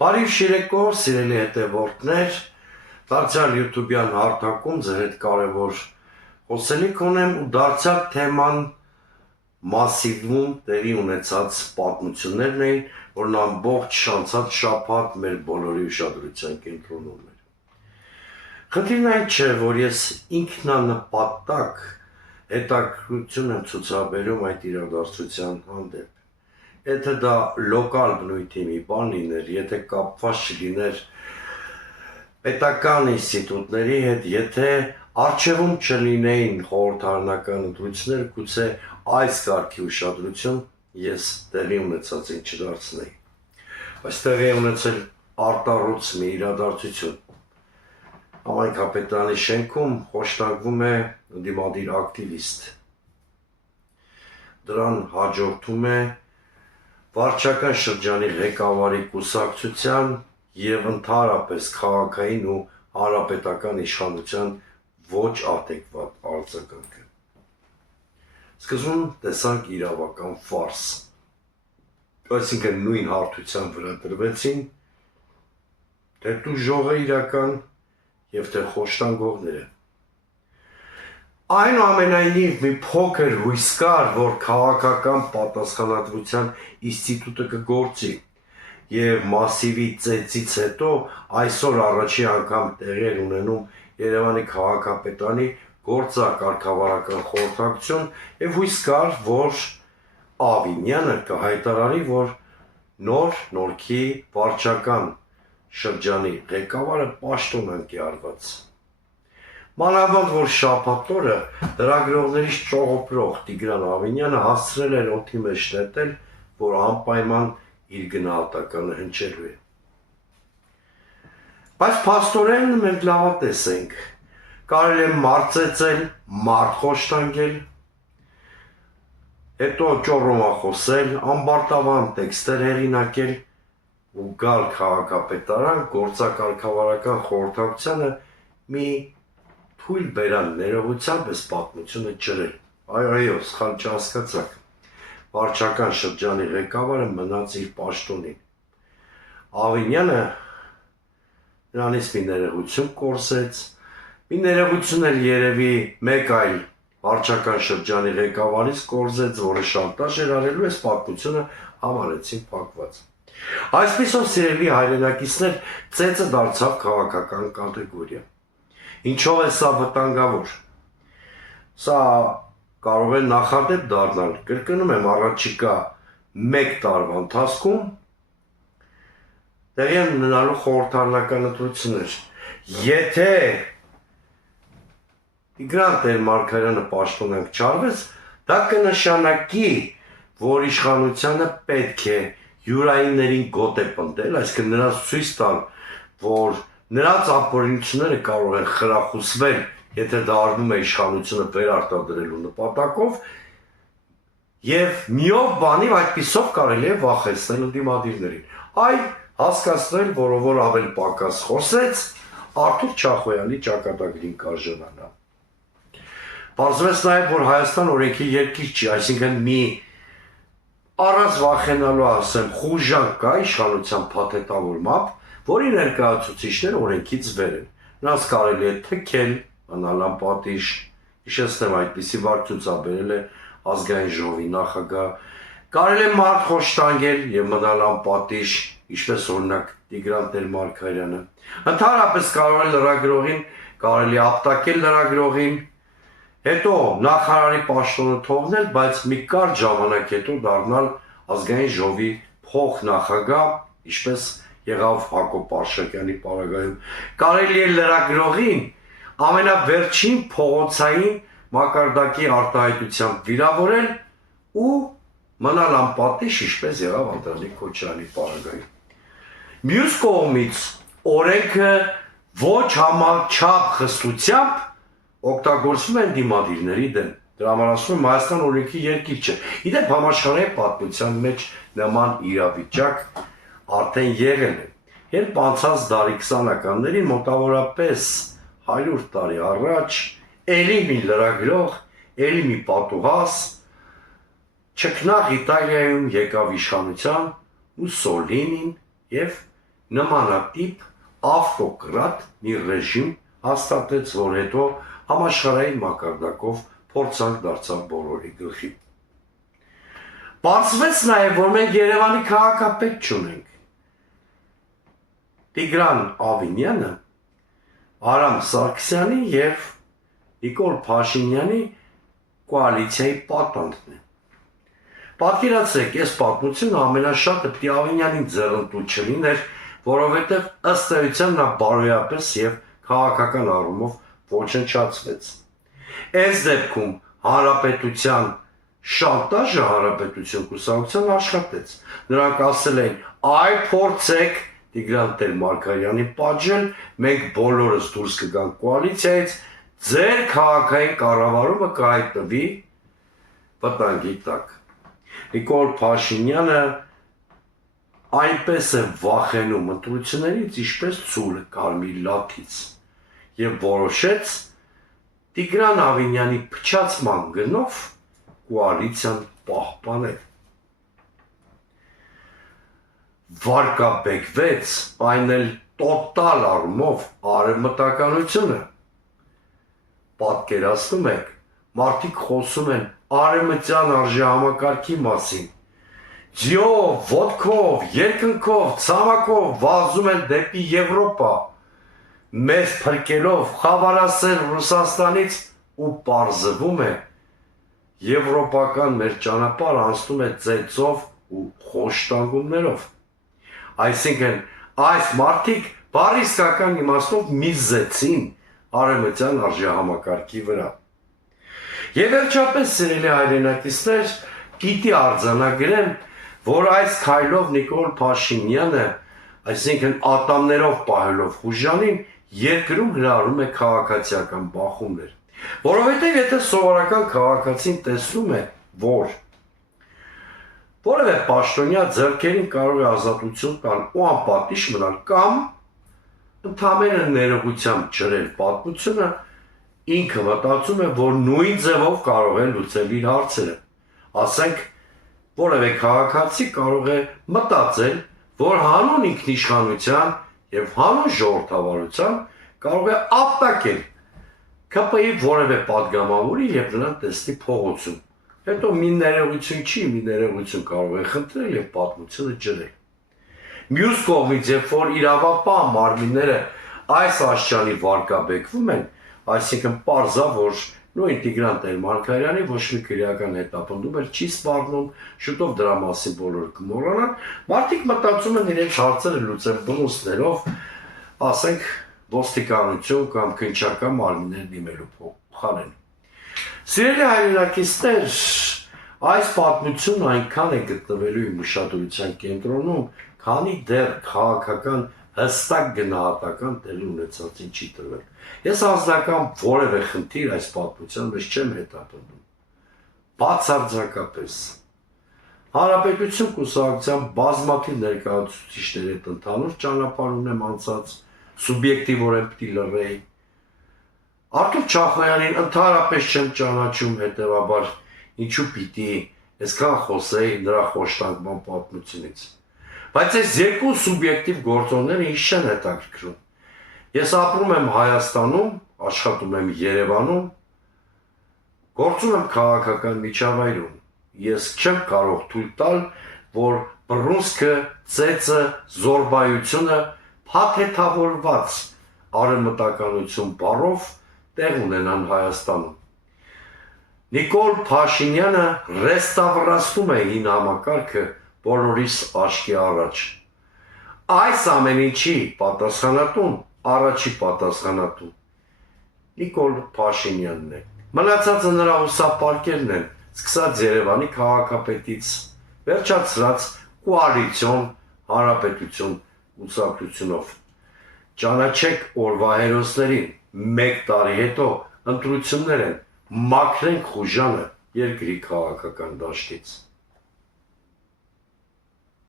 Բարև շիրեկով, սիրելի հետևորդներ, դարձյալ YouTube-յան հարթակում ձեր հետ կարևոր խոսելիք ունեմ ու դարձյալ թեման մասիվում տեղի ունեցած պատմություններն էին, որն ամբողջ անցած շաբաթ մեր բոլորի ուշադրության կենտրոնում էր։ Խնդիրն այն չէ, որ ես ինքնանպատակ հետաքրքրություն եմ ցուցաբերում այդ իրադարձության հանդեպ։ Եթե դա լոկալ բնույթի մի բան լիներ, եթե կապված չլիներ պետական ինստիտուտների հետ, եթե առջևում չլինեին խորհրդարանական ընտրություններ, գուցե այս կարգի ուշադրություն ես տեղի ունեցածին չդարձնեի։ Բայց տեղի ունեցել արտառոց մի իրադարձություն։ Համայնքապետարանի շենքում խոշտանգվում է ընդդիմադիր ակտիվիստ։ Դրան հաջորդում է վարչական շրջանի ղեկավարի կուսակցության և ընդհանրապես քաղաքային ու հանրապետական իշխանության ոչ ադեկվատ արձագանքը։ Սկզբում տեսանք իրավական ֆարս, այսինքն նույն հարթության վրա դրվեցին թե տուժողը իրական և թե խոշտանգողները։ Այնուամենայնիվ մի փոքր հույս կար, որ քաղաքական պատասխանատվության ինստիտուտը կգործի և մասիվի ծեծից հետո այսօր առաջին անգամ տեղի էր ունենում Երևանի քաղաքապետարանի գործակարգավարական խորհրդակցություն և հույս կար, որ Ավինյանը կհայտարարի, որ նորքի վարչական շրջանի ղեկավարը պաշտոնանկ է արված։ Մանավանդ որ շաբաթ օրը լրագրողներից ճողոպրող Տիգրան Ավինյանը հասցրել էր օդի մեջ նետել, որ անպայման իր գնահատականը հնչելու է։ Բայց փաստորեն մենք լավատես ենք, կարելի է մարդ ծեծել, մարդ խոշտանգել, հետո ճոռոմախոսել, ամբարտավան տեքստեր հեղինակել ու գալ քաղաքապետարան գործակարգավարական խորհրդակցությանը մի թույլ բերան ներողությամբ այս պատմությունը ջրել։ Այո, սխալ չհասկացաք։ Վարչական շրջանի ղեկավարը մնաց իր պաշտոնին։ Ավինյանը նրանից մի ներողություն կորսեց, մի ներողություն էլ երևի մեկ այլ վարչական շրջանի ղեկավարից կորզեց, որը շանտաժ էր արելու, այս պատմությունը համարեցին փակված։ Այսպիսով, սիրելի հայրենակիցներ, ծեծը դարձավ քաղաքական կատեգորիա։ Ինչով է սա վտանգավոր։ Սա կարող է նախադեպ դառնալ, կրկնում եմ, առաջիկա 1 տարվա ընթացքում տեղի են ունենալու խորհրդարանական ընտրություններ։ Եթե Տիգրան Տեր-Մարգարյանը պաշտոնանկ չարվեց, դա կնշանակի, որ իշխանությանը պետք է յուրայիններին գոտե պնդել, այսինքն նրանց ցույց տալ, որ նրանց ապօրինությունները կարող են խրախուսվել, եթե դա արվում է իշխանությունը վերարտադրելու նպատակով, և միով բանիվ այդպիսով կարելի է վախեցնել ընդդիմադիրներին։ Այ հասկացնել, որով ավել պակաս խոսեց, Արթուր Չախոյանի ճակատագրին կարժանանա։ Պարզվեց նաև, որ Հայաստան օրենքի երկիր չի, այսինքն մի առանց վախենալու ասեմ խուժան կա իշխանության փաթեթավորմամբ, որի ներկայացուցիչները օրենքից վեր են։ Նրանց կարելի է թքել, մնալ անպատիժ, հիշեցնեմ այդպիսի վարք ցուցաբերել է ազգային ժողովի նախագահ, կարելի է մարդ խոշտանգել և մնալ անպատիժ, ինչպես օրինակ Տիգրան Տեր-Մարգարյանը։ Ընդհանրապես կարող է լրագրողին, կարելի է ապտակել լրագրողին, հետո նախարարի պաշտոնը թողնել, բայց մի կարճ ժամանակ հետո դառնալ ազգային ժողովի փոխնախագահ, ինչպես եղավ Հակոբ Արշակյանի պարագայում։ Կարելի է լրագրողին ամենավերջին փողոցային մակարդակի արտահայտությամբ վիրավորել ու մնալ անպատիժ, ինչպես եղավ Անդրանիկ Քոչարյանի պարագայում։ Մյուս կողմից օրենքը ոչ համաչափ խստությամբ օգտագործվում է ընդդիմադիրների դեմ։ Դրա համար ասում եմ, Հայաստան օրենքի երկիր չէ։ Իդեպ համաշխարհային պատմության մեջ նման իրավիճակ արդեն եղել է։ Երբ անցած դարի 20-ականներին մոտավորապես 100 տարի առաջ էլի մի լրագրող, էլի մի պատուհաս չքնաղ Իտալիայում եկավ իշխանության Մուսոլինին և նմանատիպ ավտոկրատ մի ռեժիմ հաստատեց, որ հետո համաշխարհային մակարդակով փորձանք դարձավ բոլորի գլխի։ Պարզվեց նաև, որ մենք Երևանի քաղաքապետ չունենք։ Տիգրան Ավինյանը Արամ Սարգսյանի և Նիկոլ Փաշինյանի կոալիցիայի պատանդն է։ Պատկերացրեք, այս պատմությունը ամենաշատը պիտի Ավինյանին ձեռնտու չլիներ, որովհետև ըստ էության նա բարոյապես և քաղաքական առումով ոչնչացվեց։ Այս դեպքում հանրապետության շանտաժը հանրապետություն կուսակցության աշխատեց։ Նրանք ասել են, այ փորձեք Տիգրան Տեր-Մարգարյանի պատժել, մենք բոլորս դուրս կգանք կոալիցիայից, ձեր քաղաքային կառավարումը կհայտնվի վտանգի տակ։ Նիկոլ Փաշինյանը այնպես է վախենում ընտրություններից, ինչպես ցուլը կարմիր լաթից, եւ որոշեց Տիգրան Ավինյանի փչացման գնով կոալիցիան պահպանել։ Վարկաբեկվեց այն էլ տոտալ առումով արևմտականությունը։ Պատկերացնում եք, մարդիկ խոսում են արևմտյան արժեհամակարգի մասին։ Ձիով, ոտքով, երկնքով, ցամաքով վազում են դեպի Եվրոպա, մեզ փրկելով խավարասեր Ռուսաստանից ու պարզվում է եվրոպական մեր ճանապարհ անցնում է ծեծով ու խոշտանգումներով։ Այսինքն այս մարդիկ բառիսկական իմաստով միզեցին արևմտյան արժեհամակարգի վրա։ Եվ վերջապես, սիրելի հայրենակիցներ, պիտի արձանագրեմ, որ այս քայլով Նիկոլ Փաշինյանը, այսինքն ատամներով պահելով Խուժանին, երկրում հրահրում է քաղաքացիական բախումներ, որովհետև եթե սովորական քաղաքացին տեսնում է, որ որևէ պաշտոնյա ձեռքերին կարող է ազատություն տալ ու անպատիժ մնալ կամ ընդհանրապես ներողությամբ ջրել պատմությունը, ինքը մտածում է, որ նույն ձևով կարող է լուծել իր հարցերը։ Ասենք, որևէ քաղաքացի կարող է մտածել, որ հանուն ինքնիշխանության եւ հանուն ժողովրդավարության կարող է ապտակել ԿՊ-ի որևէ падգամավորի եւ նրան տեսնի փողոցում։ Հետո մի ներողություն չի, մի ներողություն կարող է խնդրել եւ պատմությունը ջրել։ Մյուս կողմից, երբ որ իրավապահ մարմինները այս աշճանի վարկաբեկվում են, այսինքն պարզա, որ նույն Տիգրան Տեր-Մարգարյանի ոչ մի քրեական հետապնդում էլ չի սպառնում, շուտով դրա մասին բոլորը կմոռանան, մարդիկ մտածում են իրենց հարցերը լուծել բնույթներով, ասենք ոստիկանություն կամ քննչական մարմիններ դիմելու փոխարեն։ Սիրելի հայրենակիցներ, այս պատմությունն այնքան է գտնվելու իմ ուշադրության կենտրոնում, քանի դեռ քաղաքական հստակ գնահատական տեղի ունեցածին չի տրվել։ Ես անձնական որևէ խնդիր այս պատմության մեջ չեմ հետապնդում։ Բացարձակապես։ Հանրապետություն կուսակցության բազմաթիվ ներկայացուցիչների հետ ընդհանուր ճանապարհ ունեմ անցած, սուբյեկտիվորեն պիտի լռեի։ Արթուր Չախոյանին ընդհանրապես չեմ ճանաչում, հետևաբար ինչու պիտի այսքան խոսեի նրա խոշտանգման պատմությունից։ Բայց այս երկու սուբյեկտիվ գործոնները ինձ չեն հետաքրքրում։ Ես ապրում եմ Հայաստանում, աշխատում եմ Երևանում, գործում եմ քաղաքական միջավայրում։ Ես չեմ կարող թույլ տալ, որ բռունցքը, ծեծը, զորբայությունը փաթեթավորված արևմտականություն բառով տեղ ունենան Հայաստանում։ Նիկոլ Փաշինյանը ռեստավրացնում է հին համակարգը բոլորիս աչքի առաջ։ Այս ամեն ինչի պատասխանատուն, առաջի պատասխանատուն Նիկոլ Փաշինյանն է։ Մնացածը նրա ուսապարկերն են, սկսած Երևանի քաղաքապետից, վերջացրած կոալիցիոն հանրապետություն կուսակցությունով։ Ճանաչեք օրվա հերոսներին, մեկ տարի հետո ընտրություններ են, մաքրենք Խուժանը երկրի քաղաքական դաշտից։